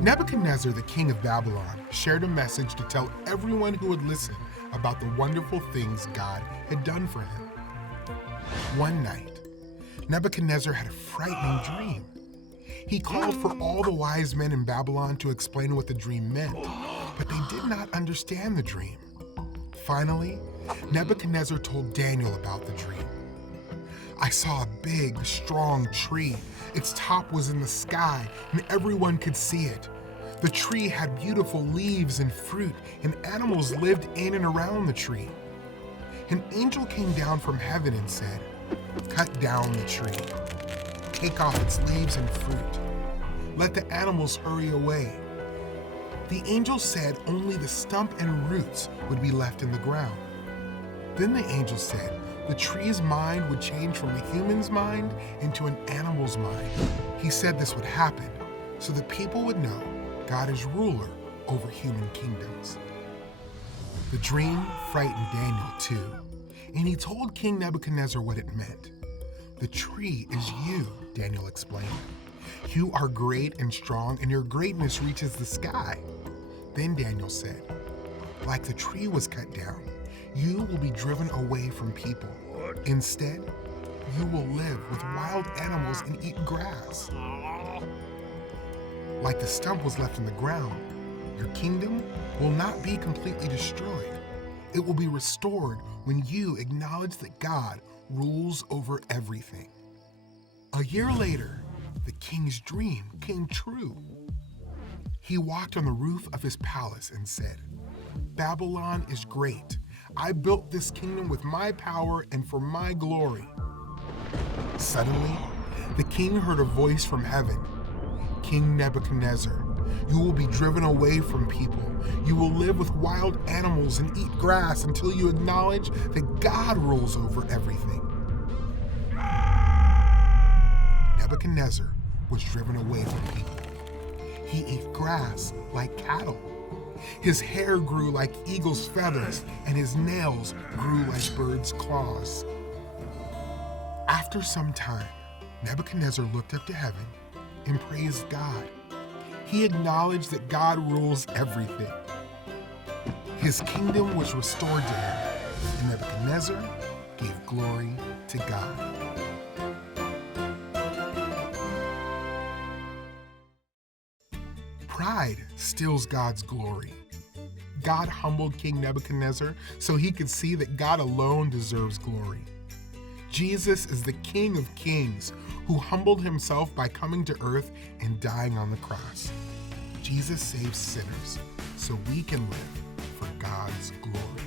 Nebuchadnezzar, the king of Babylon, shared a message to tell everyone who would listen about the wonderful things God had done for him. One night, Nebuchadnezzar had a frightening dream. He called for all the wise men in Babylon to explain what the dream meant, but they did not understand the dream. Finally, Nebuchadnezzar told Daniel about the dream. I saw a big, strong tree. Its top was in the sky, and everyone could see it. The tree had beautiful leaves and fruit, and animals lived in and around the tree. An angel came down from heaven and said, "Cut down the tree. Take off its leaves and fruit. Let the animals hurry away." The angel said only the stump and roots would be left in the ground. Then the angel said the tree's mind would change from a human's mind into an animal's mind. He said this would happen so that people would know God is ruler over human kingdoms. The dream frightened Daniel too, and he told King Nebuchadnezzar what it meant. "The tree is you," Daniel explained. "You are great and strong, and your greatness reaches the sky." Then Daniel said, "Like the tree was cut down, you will be driven away from people. Instead, you will live with wild animals and eat grass. Like the stump was left in the ground, your kingdom will not be completely destroyed. It will be restored when you acknowledge that God rules over everything." A year later, the king's dream came true. He walked on the roof of his palace and said, "Babylon is great. I built this kingdom with my power and for my glory." Suddenly, the king heard a voice from heaven. "King Nebuchadnezzar, you will be driven away from people. You will live with wild animals and eat grass until you acknowledge that God rules over everything." Nebuchadnezzar was driven away from people. He ate grass like cattle. His hair grew like eagle's feathers, and his nails grew like birds' claws. After some time, Nebuchadnezzar looked up to heaven and praised God. He acknowledged that God rules everything. His kingdom was restored to him, and Nebuchadnezzar gave glory to God. Pride steals God's glory. God humbled King Nebuchadnezzar so he could see that God alone deserves glory. Jesus is the King of Kings who humbled himself by coming to earth and dying on the cross. Jesus saves sinners so we can live for God's glory.